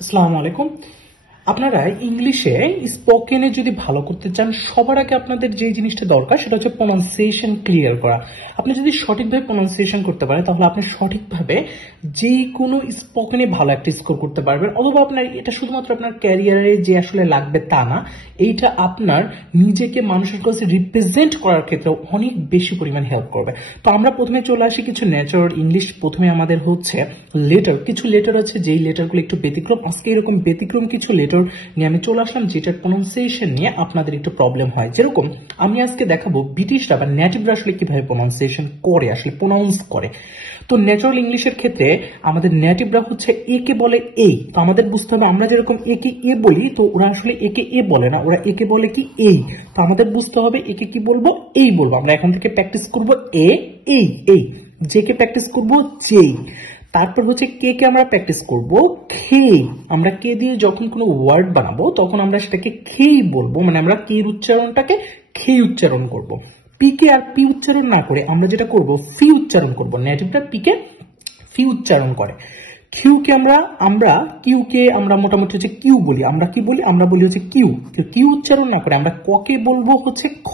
আসসালামু আলাইকুম। আপনারা ইংলিশে স্পোকেনে যদি ভালো করতে চান, সবার আগে আপনাদের যে জিনিসটা দরকার সেটা হচ্ছে প্রনাউন্সিয়েশন ক্লিয়ার করা। আপনি যদি সঠিকভাবে প্রনাউন্সিয়েশন করতে পারেন তাহলে আপনি সঠিকভাবে যে কোনো স্পোকেনে ভালো একটা স্কোর করতে পারবেন। অথবা আপনার এটা শুধুমাত্র আপনার ক্যারিয়ারে যে আসলে লাগবে তা না, এইটা আপনার নিজেকে মানুষের কাছে রিপ্রেজেন্ট করার ক্ষেত্রে অনেক বেশি পরিমাণ হেল্প করবে। তো আমরা প্রথমে চলে আসি কিছু ন্যাচারাল ইংলিশ। প্রথমে আমাদের হচ্ছে লেটার। কিছু লেটার আছে যেই লেটারগুলো একটু ব্যতিক্রম। আজকে এরকম ব্যতিক্রম কিছু লেটার নিয়ে আমি চলে আসলাম যেটার প্রনাউন্সিয়েশন নিয়ে আপনাদের একটু প্রবলেম হয়। যেরকম আমি আজকে দেখাবো ব্রিটিশরা বা নেটিভরা আসলে কিভাবে প্রনাউন্সিয়েশন করে, আসলে প্রনাউন্স করে। তো ন্যাচারাল ইংলিশের ক্ষেত্রে আমাদের নেটিভরা হচ্ছে এ কে বলে এই। তো আমাদের বুঝতে হবে আমরা যেরকম এ কে এ বলি, তো ওরা আসলে এ কে এ বলে না, ওরা এ কে বলে কি এই। তো আমাদের বুঝতে হবে একে কি বলবো, এই বলবো। আমরা এখন থেকে প্র্যাকটিস করবো এ এই এই, যে কে প্র্যাকটিস করবো যেই। তারপর হচ্ছে কে কে আমরা প্র্যাকটিস করব খেয়ে। আমরা কে দিয়ে যখন কোনো ওয়ার্ড বানাবো তখন আমরা সেটাকে খেই বলবো, মানে আমরা কে উচ্চারণটাকে খেই উচ্চারণ করব। পি কে আর পি উচ্চারণ না করে আমরা যেটা করব ফি উচ্চারণ করব। নেটিভটা পি কে ফি উচ্চারণ করে। কিউ কে আমরা কিউ কে আমরা মোটামুটি হচ্ছে কিউ বলি। আমরা কি বলি, আমরা বলি হচ্ছে কিউ। কিউ উচ্চারণ না করে আমরা ককে বলবো হচ্ছে খ।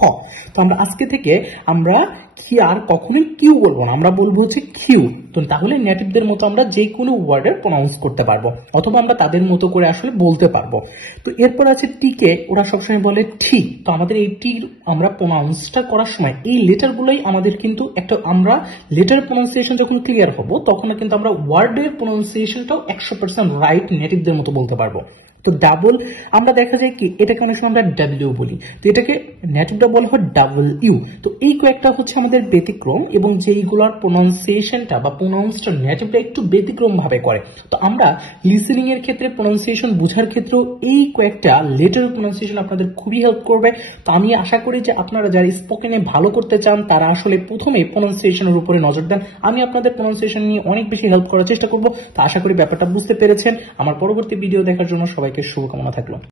তো আমরা আজকে থেকে আমরা কি আর কখনোই কিউ বলবো না, আমরা বলবো হচ্ছে কিউ। তো তাহলে নেটিভদের মতো আমরা যে কোনো ওয়ার্ডের প্রনাউন্স করতে পারবো, অথবা আমরা তাদের মতো করে আসলে বলতে পারবো। তো এরপর আছে টিকে, ওরা সবসময় বলে টি। তো আমাদের এই টির আমরা প্রনাউন্সটা করার সময় এই লেটারগুলোই আমাদের কিন্তু একটা, আমরা লেটার প্রনাউন্সিয়েশন যখন ক্লিয়ার হবো তখন কিন্তু আমরা ওয়ার্ডের প্রনাউন্সিয়েশনটাও 100% রাইট নেটিভদের মতো বলতে পারবো। তো ডাবল আমরা দেখা যায় কি এটাকে অনেক সময় আমরা ডাব্লিউ বলি, তো এটাকে নেটিভটা বলা হয় ডাবল ইউ। তো এই কয়েকটা হচ্ছে আমাদের ব্যতিক্রম, এবং যেইগুলোর প্রনাউন্সিয়েশনটা বা প্রনাউন্সটা নেটিভটা একটু ব্যতিক্রম ভাবে করে। তো আমরা লিসেনিং এর ক্ষেত্রে প্রনাউন্সিয়েশন বোঝার ক্ষেত্রেও এই কয়েকটা লেটার প্রনাউন্সিয়েশন আপনাদের খুবই হেল্প করবে। তো আমি আশা করি যে আপনারা যারা স্পোকেনে ভালো করতে চান তারা আসলে প্রথমে প্রনাউন্সিয়েশনের উপরে নজর দেন। আমি আপনাদের প্রনাউন্সিয়েশন নিয়ে অনেক বেশি হেল্প করার চেষ্টা করব। তো আশা করি ব্যাপারটা বুঝতে পেরেছেন। আমার পরবর্তী ভিডিও দেখার জন্য সবাইকে শুভকামনা থাকলো।